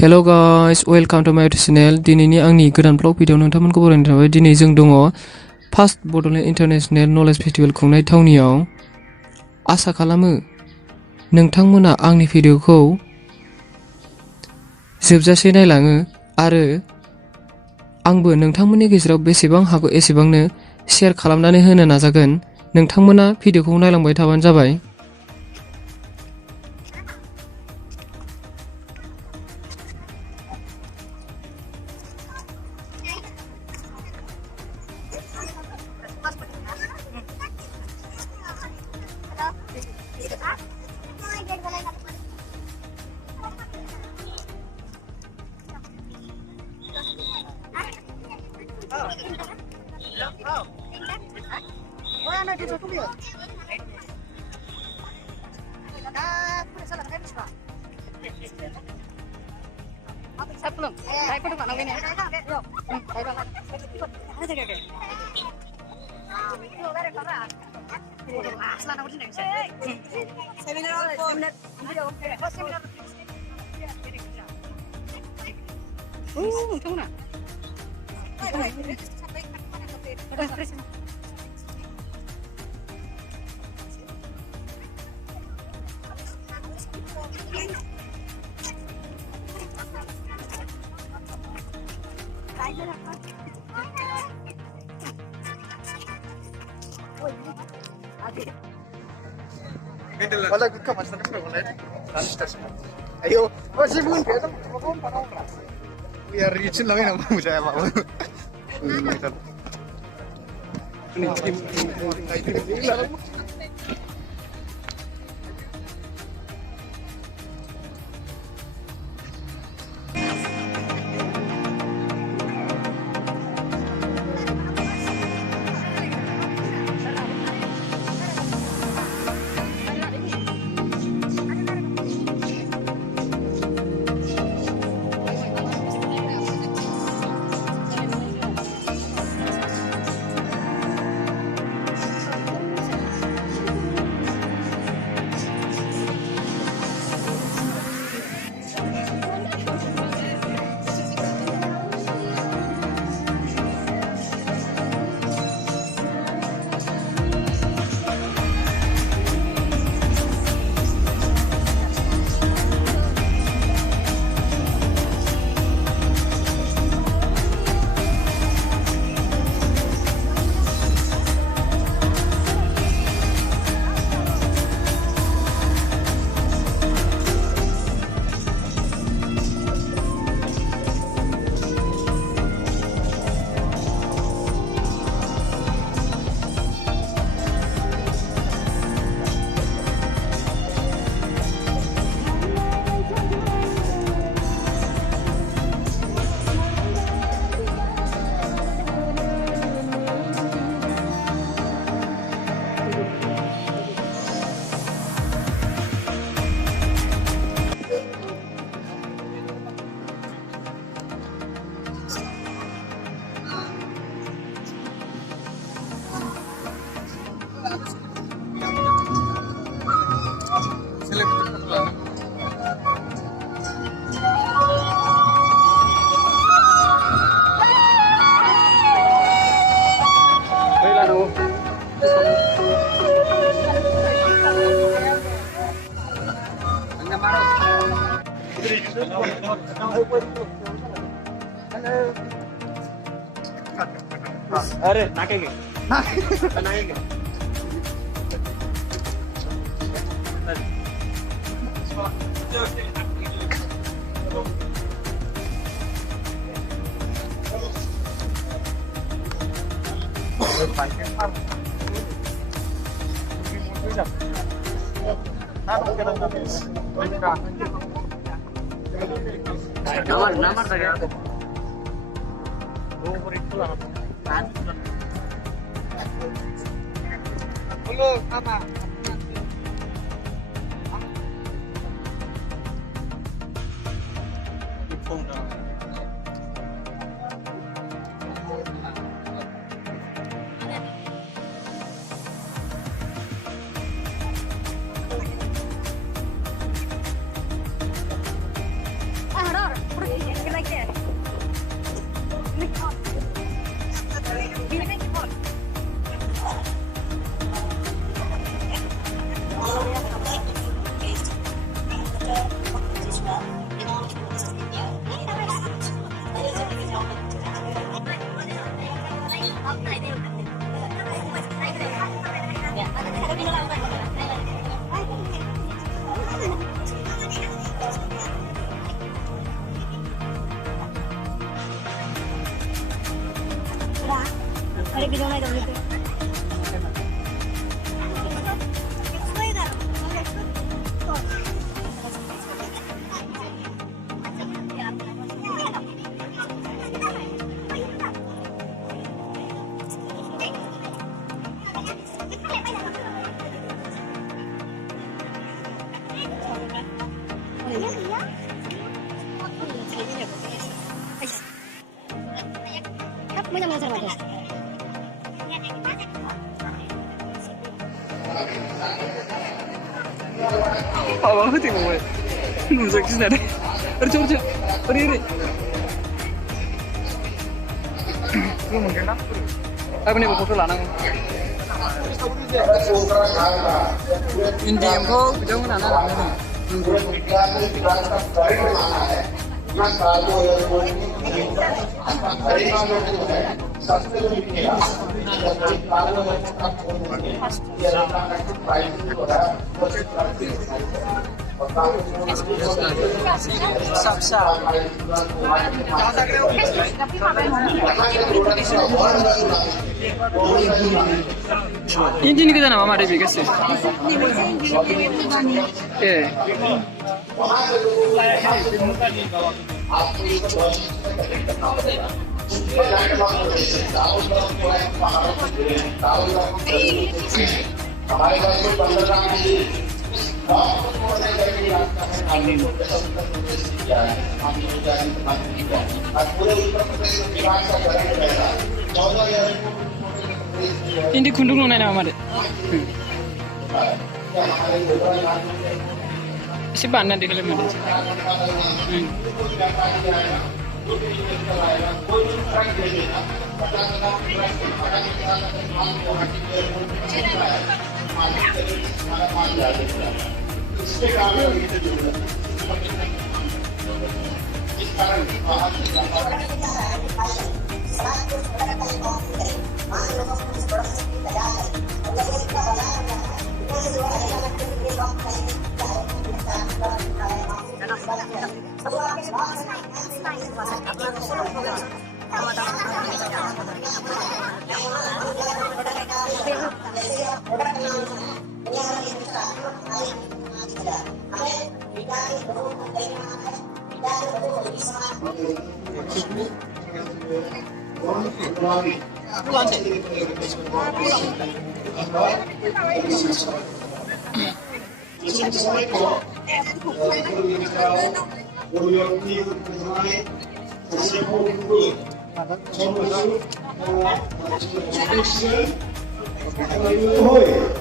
Hello guys, welcome to my YouTube channel. दिनैनि आंनि गोदान blog video नोंथांमोनखौ बरायनो थाबाय। दिनै जों दङ first Bodoland international knowledge festival खुंनाय थावनियाव। आसा खालामो नोंथांमोना आंनि भिडिअखौ जोबजासे नायलाङो आरो आंबो नोंथांमोननि गेजेराव बेसेबां हागौ एसेबांनो शेयार खालामनानै होनो नाजागोन। नोंथांमोना भिडिअखौ नायलांबाय थाबानो जाबाय। Wala gud ka mas na wala. Ayo, masih pun kita mau parang. We are reaching lang na mo saya mau. अरे नाकेंगे बनाएंगे नंबर लगा Halo, apa? Apa aku tengok boleh. Nusuk sini ada. Percuma. Eri. Lu mungkin tak? Aku ni foto lah nang. Ini yang kau jangan mana nak. Ini kita nama ada BIKF. Ini kundung mana nama ada? Si bandar di kalau mana?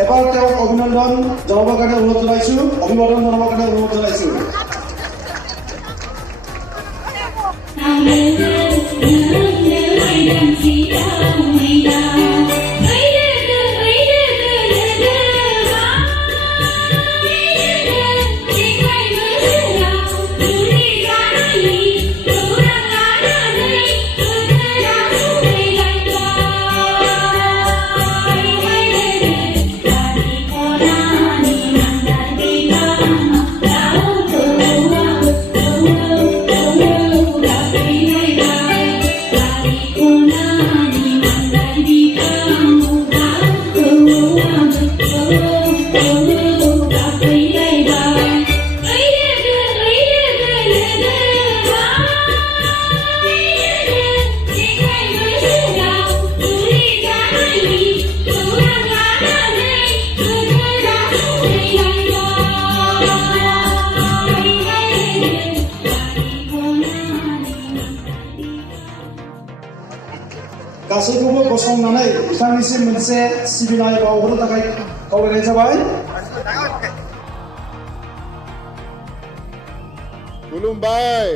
এবাৰ তেওঁক অভিনন্দন জনাবৰ কাৰণে অনুৰোধ জনাইছো, অভিবাদন জনাবৰ কাৰণে অনুৰোধ জনাইছো। गासैखौबो गसंनानै बिथांनिसिम मोनसे सिबिनाय बावहरनो थाखाय खावलायनाय जाबाय। खुलुमबाय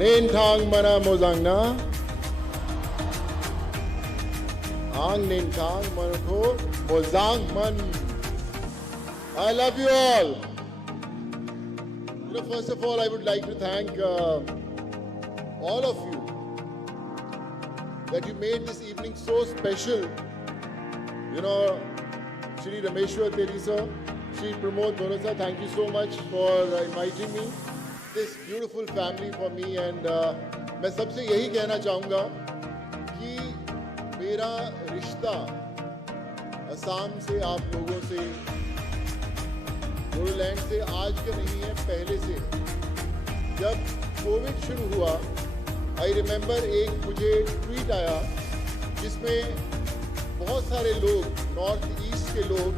नेनथां mana mozangna ang नेनथां manko mozang man. I love you all. First of all, I would like to thank all of you that you made this evening so special. You know, Shri Rameshwar Teresa, Shri Pramod Bodo, thank you so much for inviting me. This beautiful family for me, and मैं सबसे यही कहना चाहूँगा मेरा रिश्ता असम से, आप लोगों से, बोडोलैंड से आज का नहीं है, पहले से। जब कोविड शुरू हुआ, आई रिमेंबर एक मुझे ट्वीट आया जिसमें बहुत सारे लोग, नॉर्थ ईस्ट के लोग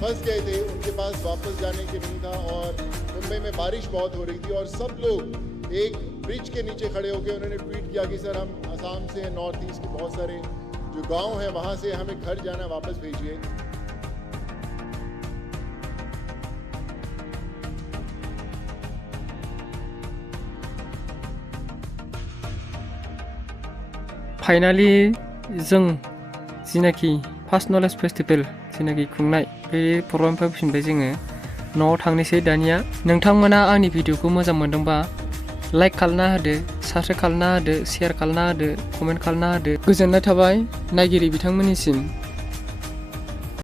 फंस गए थे, उनके पास वापस जाने के नहीं था और मुंबई में बारिश बहुत हो रही थी और सब लोग एक ब्रिज के नीचे खड़े होकर उन्होंने ट्वीट किया कि सर हम असम से हैं, नॉर्थ ईस्ट के बहुत सारे जो गांव हैं वहाँ से हमें घर जाना, वापस भेजिए। फाइनाली जों जिनाखि फार्स्ट नलेज फेस्टिवल जिनाखि खुंनाय बे प्रग्रामनिफ्राय फैफिनबाय जोङो न'आव थांनोसै दानिया। नोंथांमोना आंनि भिडिअखौ मोजां मोनदोंबा लाइक खालामना होदो, साबस्क्राइब खालामना होदो, शेयार खालामना होदो, कमेन्ट खालामना होदो। गोजोननाय थाबाय नायगिरि बिथांमोननिसिम।